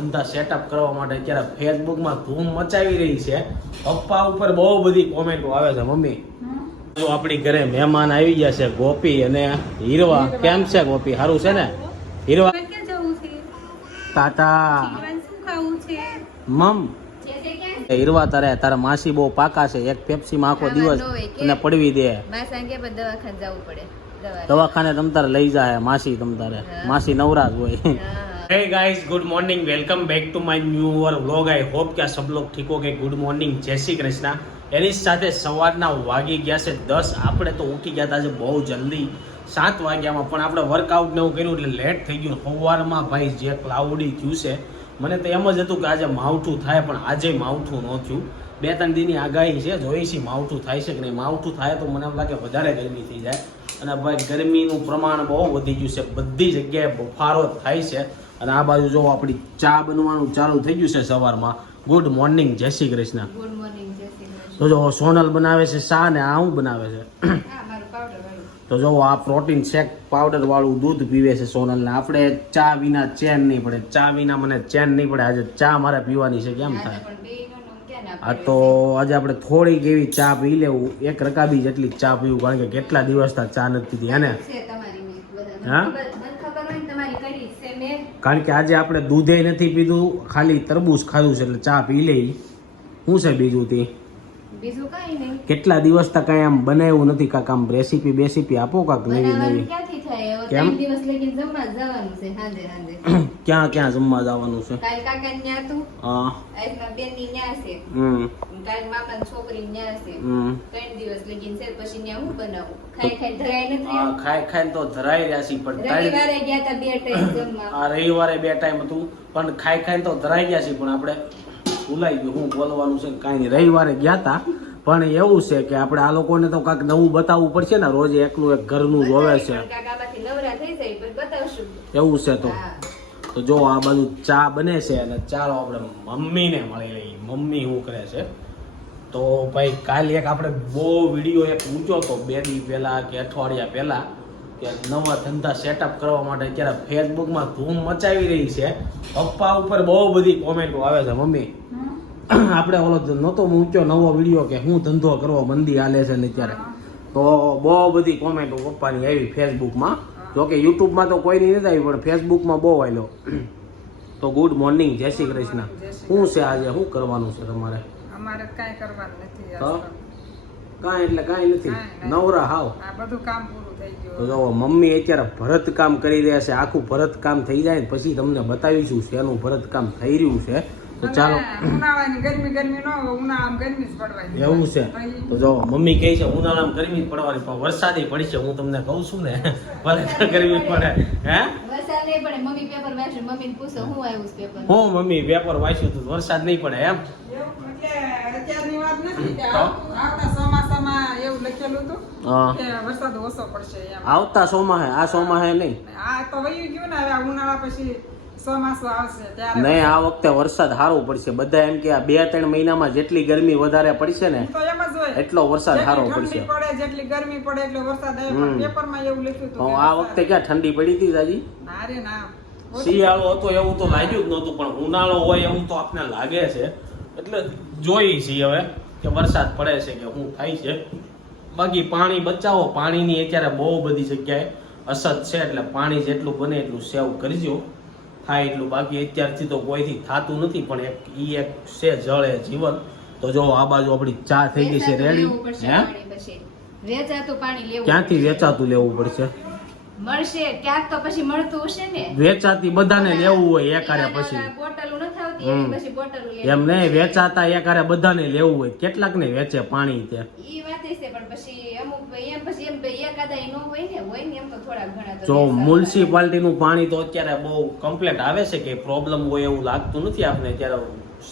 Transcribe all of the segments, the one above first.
ધંધા સેટઅપ કરવા માટે અત્યારે ફેસબુકમાં ધૂમ મચાવી રહી છે. પપ્પા ઉપર બહુ બધી કોમેન્ટો આવે છે મમ્મી. જો આપણી ઘરે મહેમાન આવી ગયા છે ગોપી અને હીરવા. કેમ છે ગોપી? સારું છે ને? હીરવા. છે? મમ. હીરવા તારે તારા માસી બહુ પાકા છે. એક પેપ્સીમાં આખો દિવસ? તને પડવી દે. દવાખાને પડે. દવાખાને તમ તારે લઈ જાય માસી તમ તારે. માસી નવરાજ હોય. હા. Guys good morning welcome back to my new newer vlog. I hope કે આ સબ લોગ ઠીક હો કે ગુડ મોર્નિંગ જય શ્રી કૃષ્ણ. એની સાથે સવારના વાગી ગયા છે દસ. આપણે તો ઉઠી ગયા હતા આજે બહુ જલ્દી. સાત વાગ્યામાં. પણ આપણે વર્કઆઉટ ને એવું કર્યું એટલે લેટ થઈ ગયું. સવારમાં ભાઈ જે ક્લાઉડી થયું છે. મને તો એમ જ હતું કે આજે માવઠું થાય, પણ આજે માવઠું ન થયું. બે ત્રણ દિનની આગાહી છે. જોઈ છે માવઠું થાય છે કે નહીં. માવઠું થાય તો મને એમ લાગે વધારે ગરમી થઈ જાય. અને ભાઈ ગરમીનું પ્રમાણ બહુ વધી ગયું છે. બધી જગ્યાએ બફારો થાય છે. અને આ બાજુ જો આપણી ચા બનવાનું ચાલુ થઈ ગયું છે સવારમાં. ગુડ મોર્નિંગ જય શ્રી કૃષ્ણ. ગુડ મોર્નિંગ જય શ્રી કૃષ્ણ. તો જો સોનલ બનાવે છે ચા ને આ હું બનાવે છે? હા તો જો આ પ્રોટીન શેક પાવડર વાળું દૂધ પીવે છે સોનલ ને. આપણે ચા વિના ચેન નહીં પડે. ચા વિના મને ચેન નહીં પડે. આજે ચા મારે પીવાની છે કેમ થાય? નો ના આ તો આજે આપણે થોડીક એવી ચા પી લેવું. એક રકાબી જેટલી ચા પીવું કારણ કે કેટલા દિવસ ચા નથી પીધી મેં. બધા હા? મને ખબર- મને ખબર હોય ને તમારી કરી છે મેં કારણ કે આજે આપણે દૂધે નથી પીધું ખાલી તરબૂચ ખાધું છે એટલે ચા પી લઈ. શું છે બીજું તે? બીજું કઈ નહીં. કેટલા દિવસ તક કાંઈ આમ બનાવ્યું નથી કાંક આમ રેસીપી બેસીપી આપો કાંક નવી નવી? થાય ત્રણ દિવસ લગીને જમવા જવાનું છે હાંજે હાંજે. ક્યાં ક્યાં જમવા જવાનું છે? કાલ કાકા ન્યા તું હા. આજમાં બેનની ન્યા છે. હમ. કાલ મામા છોકરી ન્યા છે. હમ. ત્રણ દિવસ લગીને છે પછી ન્યા હું બનાવું? ખાઈ ખાઈ ધરાય નથી આ ખાઈ ખાઈને તો ધરાઈ રહ્યા છીએ પણ રવિવારે ગયા તા બે ટાઈમ જમવા. આ રવિવારે બે ટાઈમ હતું પણ ખાઈ ખાઈ તો ધરાઈ ગયા છે પણ આપણે ભૂલાઈ ગયું હું બોલવાનું છે કાંઈ રવિવારે ગયા હતા પણ એવું છે કે આપણે આ લોકોને તો કાંઈક નવું બતાવવું પડશે ને રોજ એકલું એક ઘરનું જોવે છે. એવું છે તો. તો જો આ બધું ચા બને છે અને ચાલો આપણે મમ્મીને મળી લઈએ. મમ્મી શું કરે છે? તો ભાઈ કાલે એક આપણે બહુ વીડિયો એક ઊંચો હતો બે દી પહેલાં કે અઠવાડિયા પહેલાં કે નવા ધંધા સેટઅપ કરવા માટે અત્યારે ફેસબુકમાં ધૂમ મચાવી રહી છે. પપ્પા ઉપર બહુ બધી કોમેન્ટો આવે છે મમ્મી. આપણે ઓલો નહોતો ઊંચો નવો વીડિયો કે હું ધંધો કરવો મંદી હાલે છે ને અત્યારે. તો બહુ બધી કોમેન્ટો પપ્પાની આવી ફેસબુકમાં જોકે યુટ્યુબમાં તો કોઈની નથી આવી પણ ફેસબુકમાં બહુ આવેલો તો ગુડ મોર્નિંગ જય શ્રી કૃષ્ણ. શું છે આજે? શું કરવાનું છે તમારે? અમારે કાંઈ કરવાનું નથી એટલે કાંઈ નથી. નવરા હાવ. બધું કામ પૂરું થઈ તો ગયું જો મમ્મી અત્યારે ભરત કામ કરી રહ્યા છે. આખું ભરત કામ થઈ જાય ને પછી તમને બતાવીશું શેનું ભરત કામ થઈ રહ્યું છે. તો ચાલો. ઉનાળાની ગરમી ગરમી ન ઉનાળામાં ગરમી જ પડવાની એવું છે. તો જો મમ્મી કહે છે ઉનાળામાં ગરમી પડવાની પણ વરસાદી પડી છે હું તમને કહું છું ને. ભલે ગરમી પડે. હે? વરસાદ નહીં પડે. મમ્મી પેપર વાંચે મમ્મીને પૂછો હું આવ્યું પેપર હું મમ્મી પેપર વાંચ્યું હતું વરસાદ નહીં પડે એમ? અત્યારની વાત નથી? આવતું- ચોમાસામાં એવું લખેલું હતું કે વરસાદ ઓછો પડશે આવતા ચોમાસે આ સોમાહે નહીં. આ તો વહી ગયું ને હવે ઉનાળા પછી ચોમાસું નહીં આ વખતે વરસાદ સારો પડશે. બધા એમ કે આ બે ત્રણ મહિનામાં જેટલી ગરમી વધારે પડશે ને તો એમ જ હોય. એટલો વરસાદ સારો પડશે. જેટલી ગરમી પડે એટલો વરસાદ પણ પેપરમાં એવું લખ્યું હતું આ વખતે ક્યાં ઠંડી પડી હતી ના ના. શિયાળો હતો એવું તો લાગ્યું જ નહોતું પણ ઉનાળો હોય એવું તો આપને લાગે છે. એટલે જોઈ છીએ હવે કે વરસાદ પડે છે કે શું થાય છે. બાકી પાણી બચાવો પાણીની અત્યારે બહુ બધી જગ્યાએ અસર છે એટલે પાણી જેટલું બને એટલું સેવ કરજો. થાય એટલું બાકી અત્યારથી તો કોઈથી થતું નથી પણ એક ઈ એક છે જળ એ જીવન. તો જો આ બાજુ આપણી ચા થઈ ગઈ છે રેડી? હે? વેચાતું પાણી લેવું ક્યાંથી વેચાતું લેવું પડશે? મળશે ક્યાંક તો પછી મળતું હશે ને. વેચાતી બધાને લેવું હોય હમ. એવી પછી. બોટલો એમ નહીં વેચાતા વેચાતા એકારે બધાને લેવું હોય કેટલાક ને વેચે પાણી તે. ઈ વાત છે પણ પછી અમુક એમ પછી એમ એકાદા નો હોય ને હોય ને એમ તો થોડા ઘણા તો જો મ્યુનિસિપાલિટી નું પાણી તો અત્યારે બહુ કમ્પ્લેટ આવે છે કે પ્રોબ્લેમ હોય એવું લાગતું નથી આપણે અત્યારે.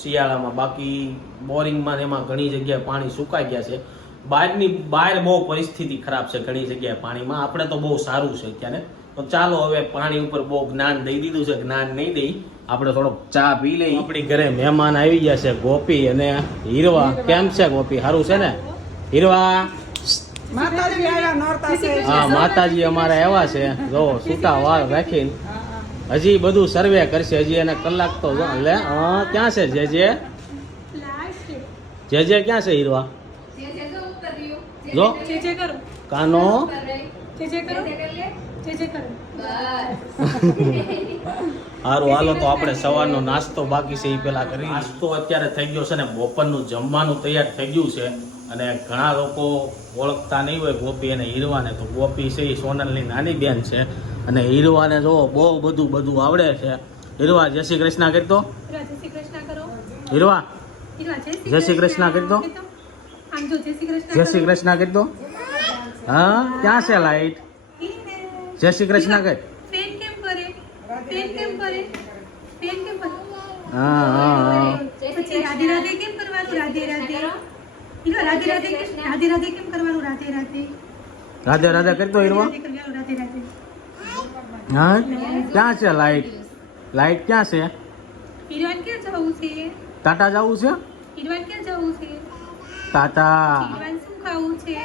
શિયાળામાં બાકી બોરિંગમાં એમાં ઘણી જગ્યાએ પાણી સુકાઈ ગયા છે. બહારની બહાર બહુ પરિસ્થિતિ ખરાબ છે ઘણી જગ્યાએ પાણીમાં. આપણે તો બહુ સારું છે અત્યારે. તો ચાલો હવે પાણી ઉપર બહુ જ્ઞાન દઈ દીધું છે જ્ઞાન નહીં દઈ. આપણે થોડોક ચા પી લઈએ. આપણી ઘરે મહેમાન આવી ગયા છે ગોપી અને હીરવા. કેમ છે ગોપી? સારું છે ને? હીરવા. માતાજી આવ્યા નોરતા છે. હા માતાજી અમારા એવા છે. જો સૂતા વાળ રાખીને. હજી બધું સર્વે કરશે. હજી એને કલાક તો એટલે ક્યાં છે? જે જે? જે જે ક્યાં છે હીરવા? જે કાનો? સારું હાલો તો આપણે સવારનો નાસ્તો બાકી છે એ પેલા કરી. નાસ્તો અત્યારે થઈ ગયો છે ને બપોરનું જમવાનું તૈયાર થઈ ગયું છે અને ઘણા લોકો ઓળખતા નહીં હોય ગોપી અને હીરવાને. તો ગોપી છે એ સોનલની નાની બેન છે અને હીરવાને જો બહુ બધું બધું આવડે છે. હીરવા જય શ્રી કૃષ્ણ કરી દો. હીરા, જય શ્રી કૃષ્ણ કરો. હીરવા જય શ્રી કૃષ્ણ કરી દો. જય શ્રી કૃષ્ણ જય શ્રી કૃષ્ણ કરી દો. હા ક્યાં છે લાઈટ જય શ્રી કૃષ્ણ કે ફેન કેમ કરે ફેન કેમ કરે ફેન કેમ કરે હા હા હા. પછી રાધે રાધે કેમ કરવાનું? રાધે રાધે. હીરો રાધે રાધે કેમ રાધે રાધે. કેમ કરવાનું? રાધે રાધે. રાધે રાધે કરી દો હીરવા. રાધે હા? ક્યાં છે લાઈટ? લાઈટ ક્યાં છે? હીરવાન ક્યાં જવું છે? ટાટા જવું છે? હીરવાન ક્યાં જવું છે? ટાટા હીરવાન શું ખાવું છે?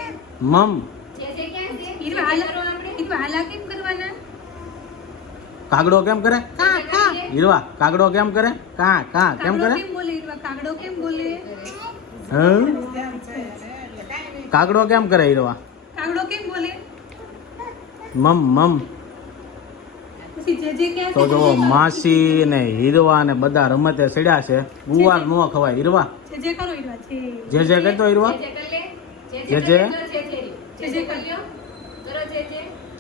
મમ. જે જે ક્યાં છે? હીરવા જે જે હાલા કરો આપણે. હીરવા હાલા કેમ કરવાના કાગડો કેમ કરે કા કા હીરવા કાગડો કેમ કરે કા કા કેમ કરે કેમ કાગડો કેમ બોલે કાગડો કેમ કરે હીરવા કાગડો કેમ બોલે મમ મમ તો જો માસી ને હીરવા ને બધા રમતે ચડ્યા છે ગુવાર નો ખવાય હીરવા જે જે કહેતો હીરવા જે જે.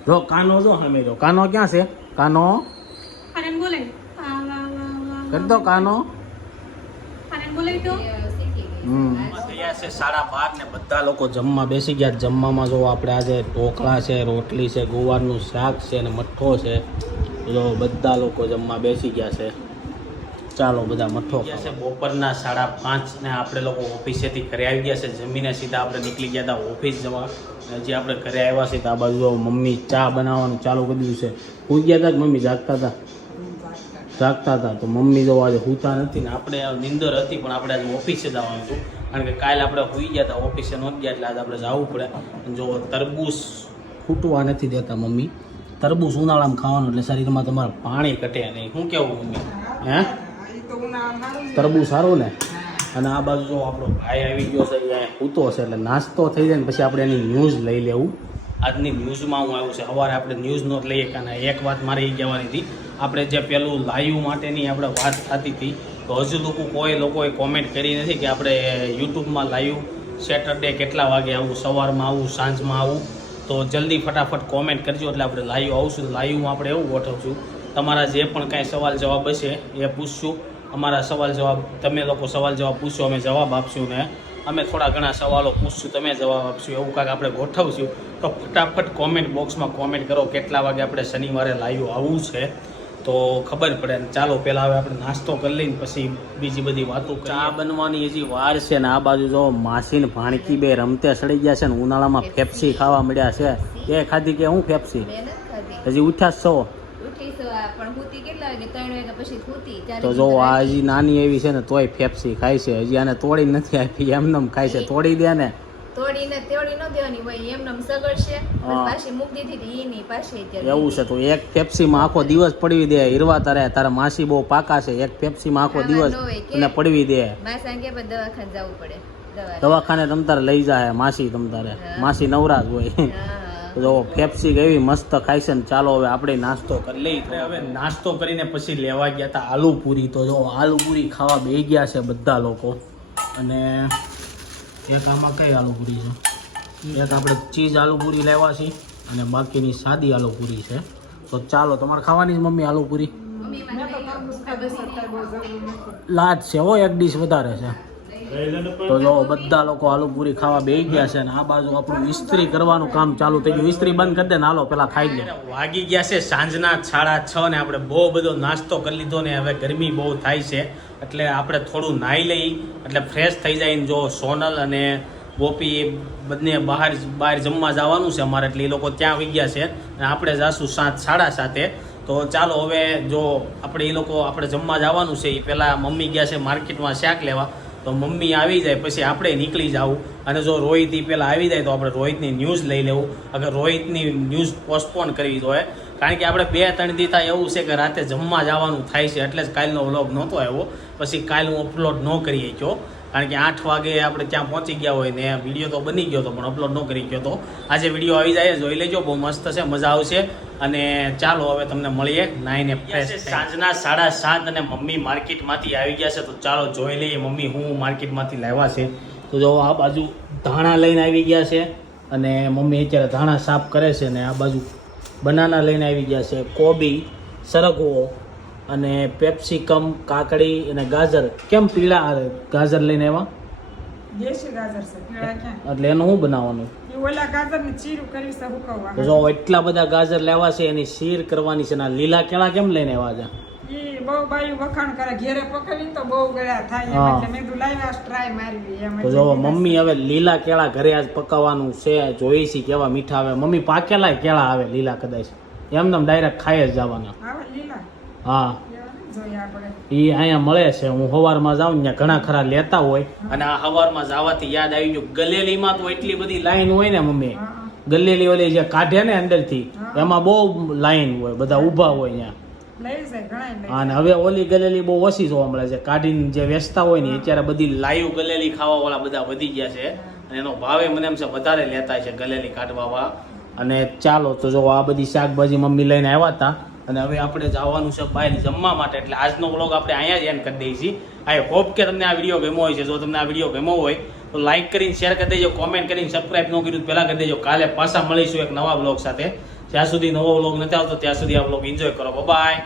જો કાનો જો સામે જો કાનો ક્યાં છે કાનો? વા વા કરી દો કાનો. આનંદ બોલે તો. એ હમ. થયા છે સાડા બાર ને બધા લોકો જમવા બેસી ગયા. જમવામાં જો આપણે આજે ઢોકળા છે રોટલી છે ગુવારનું શાક છે અને મઠ્ઠો છે જો બધા લોકો જમવા બેસી ગયા છે. ચાલો, બધા મઠો છે, બપોરના સાડા પાંચ ને આપણે લોકો ઓફિસેથી ઘરે આવી ગયા છે. જમીને સીધા આપણે નીકળી ગયા હતા ઓફિસ જવા. હજી આપણે ઘરે આવ્યા તો આ બાજુ મમ્મી ચા બનાવવાનું ચાલુ કરી દીધું છે. સુઈ ગયા હતા કે મમ્મી જાગતા હતા જાગતા હતા તો મમ્મી તો આજે સૂતા નથી ને આપણે નીંદર હતી, પણ આપણે આજે ઓફિસે જવાનું હતું. કારણ કે કાલે આપણે હોઈ ગયા હતા ઓફિસે નહોતી ગયા એટલે આજે આપણે જવું પડે. જો તરબૂચ ફૂટવા નથી દેતા મમ્મી. તરબૂચ ઉનાળામાં ખાવાનું એટલે શરીરમાં તમારે પાણી ઘટે નહીં. શું કેવું મમ્મી? હે? તરબૂચ સારું ને? અને આ બાજુ જો આપણો ભાઈ આવી ગયો છે અહીંયા ઉતો છે એટલે નાસ્તો થઈ જાય ને પછી આપણે એની ન્યૂઝ લઈ લેવું. આજની ન્યૂઝમાં હું આવ્યું છે. સવારે આપણે ન્યૂઝ નોટ લઈએ કારણ એક વાત મારે એ કહેવાની હતી. આપણે જે પેલું લાઈવ માટેની આપણે વાત થતી હતી તો હજુ લોકો કોઈ લોકોએ કોમેન્ટ કરી નથી કે આપણે યુટ્યુબમાં લાઈવ સેટરડે કેટલા વાગે આવું સવારમાં આવું સાંજમાં આવું. તો જલ્દી ફટાફટ કોમેન્ટ કરજો એટલે આપણે લાઈવ આવશું. લાઈવમાં આપણે એવું ગોઠવશું. તમારા જે પણ કાંઈ સવાલ જવાબ હશે એ પૂછશું. અમારા સવાલ જવાબ તમે લોકો સવાલ જવાબ પૂછશો અમે જવાબ આપશું ને અમે થોડા ઘણા સવાલો પૂછશું તમે જવાબ આપશું એવું કાંઈક આપણે ગોઠવશું. તો ફટાફટ કોમેન્ટ બોક્સમાં કોમેન્ટ કરો કેટલા વાગે આપણે શનિવારે લાઈવ આવવું છે. તો ખબર પડે ને ચાલો પહેલાં હવે આપણે નાસ્તો કરી લઈને પછી બીજી બધી વાતો ચા બનવાની હજી વાર છે ને આ બાજુ જો માસીને ભાણકી બે રમતે સડી ગયા છે ને ઉનાળામાં ફેફસી ખાવા મળ્યા છે. એ ખાધી કે હું ફેફસી હજી ઉઠ્યા જ છો? પણ હુતી કેટલા વાગે? ત્રણ વાગ્યા પછી હુતી. તો જો આ હજી નાની એવી છે ને તોય ફેફસી ખાય છે. હજી આને તોડી નથી આપી એમનેમ ખાય છે. તોડી દે ને. તોડીને તોડી ન દેવાની હોય એમને સગડશે. પાછી મૂકી દીધી ઈ નહીં પાછી એવું છે તો એક ફેફસીમાં આખો દિવસ પડવી દે હીરવા તારે તારા માસી બહુ પાકા છે. એક ફેફસીમાં આખો દિવસ ન હોય કે? તને પડવી દે. માસા કે દવાખાને જવું પડે દવાખાને. તમ તારે લઈ જાય માસી તમ તારે. માસી નવરાજ હોય. જો ફેફસી એવી મસ્ત ખાય છે ને ચાલો હવે આપણે નાસ્તો કરી લઈ હવે નાસ્તો કરીને પછી લેવા ગયા હતા આલુ પૂરી. તો જો આલુ પૂરી ખાવા બે ગયા છે બધા લોકો. અને એક આમાં કઈ આલુ પૂરી છે? એક આપણે ચીઝ આલુ પૂરી લેવા છે અને બાકીની સાદી આલુ પૂરી છે. તો ચાલો તમારે ખાવાની જ મમ્મી આલુ પૂરી? મમ્મી માં લઈ લો. ભૂખા બની લાટ છે હો એક ડીશ વધારે છે. તો જો બધા લોકો આલુ પૂરી ખાવા બેસી ગયા છે અને આ બાજુ આપણું ઇસ્ત્રી કરવાનું કામ ચાલુ થઈ ગયું. ઇસ્ત્રી બંધ કરી દે ને હાલો પેલા ખાઈ લે. વાગી ગયા છે સાંજના સાડા છ ને આપણે બહુ બધો નાસ્તો કરી લીધો ને હવે ગરમી બહુ થાય છે. એટલે આપણે થોડું નાહી લઈ એટલે ફ્રેશ થઈ જાય ને જો સોનલ અને ગોપી એ બંને બહાર બહાર જમવા જવાનું છે અમારે એટલે એ લોકો ત્યાં આવી ગયા છે. અને આપણે જાશું સાત સાડા સાતે. તો ચાલો હવે જો આપણે એ લોકો આપણે જમવા જવાનું છે એ પહેલાં મમ્મી ગયા છે માર્કેટમાં શાક લેવા. તો મમ્મી આવી જાય, પછી આપણે નીકળી જવું. અને જો રોહિત પહેલાં આવી જાય તો આપણે રોહિતની ન્યૂઝ લઈ લેવું. અગર રોહિતની ન્યૂઝ પોસ્ટપોન કરવી જોઈએ કારણ કે આપણે બે ત્રણ દી એવું છે કે રાતે જમવા જવાનું થાય છે, એટલે જ કાલનો વ્લોગ નહોતો આવ્યો. પછી કાલ હું અપલોડ ન કરી શક્યો. કારણ કે આઠ વાગે આપણે ત્યાં પહોંચી ગયા હોય ને વીડિયો તો બની ગયો હતો પણ અપલોડ ન કરી ગયો તો આજે વીડિયો આવી જાય જોઈ લેજો બહુ મસ્ત છે મજા આવશે. અને ચાલો હવે તમને મળીએ નાઈને ફ્રેશ સાંજના સાડા સાત અને મમ્મી માર્કેટમાંથી આવી ગયા છે તો ચાલો જોઈ લઈએ મમ્મી હું માર્કેટમાંથી લાવ્યા છે. તો જો આ બાજુ ધાણા લઈને આવી ગયા છે અને મમ્મી અત્યારે ધાણા સાફ કરે છે ને આ બાજુ બનાના લઈને આવી ગયા છે કોબી સરગવો અને પેપ્સિકમ કાકડી અને ગાજર કેમ પીળા ગાજર લઈને ક્યાં? એટલે એનું શું બનાવવાનું? જો એટલા બધા ગાજર લેવા છે એની શીર કરવાની છે લીલા કેળા કેમ લઈને આવ્યા છે? બહુ બાયું વખાણ કરે ઘેરે પકડીને તો બહુ ગળ્યા થાય હા. એટલે મેં કીધું લાવ્યા ટ્રાય મારી એમ તો જો મમ્મી હવે લીલા કેળા ઘરે આજ પકાવવાનું છે જોઈ છે કેવા મીઠા આવે. મમ્મી પાકેલા કેળા આવે લીલા કદાચ. એમને ડાયરેક્ટ ખાઈ જ જવાના. હા. એ અહીંયા મળે છે. હું સવારમાં જાઉં ને ત્યાં ઘણા ખરા લેતા હોય. અને આ હવારમાં જવાથી યાદ આવી ગયું ગલેલીમાં તો એટલી બધી લાઈન હોય ને મમ્મી. ગલેલી ઓલી જે કાઢે ને અંદરથી એમાં બહુ લાઈન હોય બધા ઊભા હોય ત્યાં. અને હવે ઓલી ગલેલી બહુ ઓછી જોવા મળે છે. કાઢીને જે વેચતા હોય ને અત્યારે બધી લાઈવ ગલેલી ખાવા વાળા બધા વધી ગયા છે. અને એનો ભાવે મને એમ છે વધારે લેતા છે ગલેલી કાઢવા અને ચાલો તો જો આ બધી શાકભાજી મમ્મી લઈને આવ્યા હતા. અને હવે આપણે જવાનું છે બહાર જમવા માટે. એટલે આજનો વ્લોગ આપણે અહીંયા જ એન્ડ કરી દઈએ છીએ. આઈ હોપ કે તમને આ વીડિયો ગમ્યો હોય છે જો તમને આ વીડિયો ગમ્યો હોય, તો લાઈક કરીને શેર કરી દેજો કોમેન્ટ કરીને સબસ્ક્રાઈબ ન કર્યું પહેલાં કરી દેજો. કાલે પાછા મળીશું એક નવા બ્લોગ સાથે. જ્યાં સુધી નવો વ્લોગ નથી આવતો, ત્યાં સુધી આ બ્લોગ એન્જોય કરો. બાય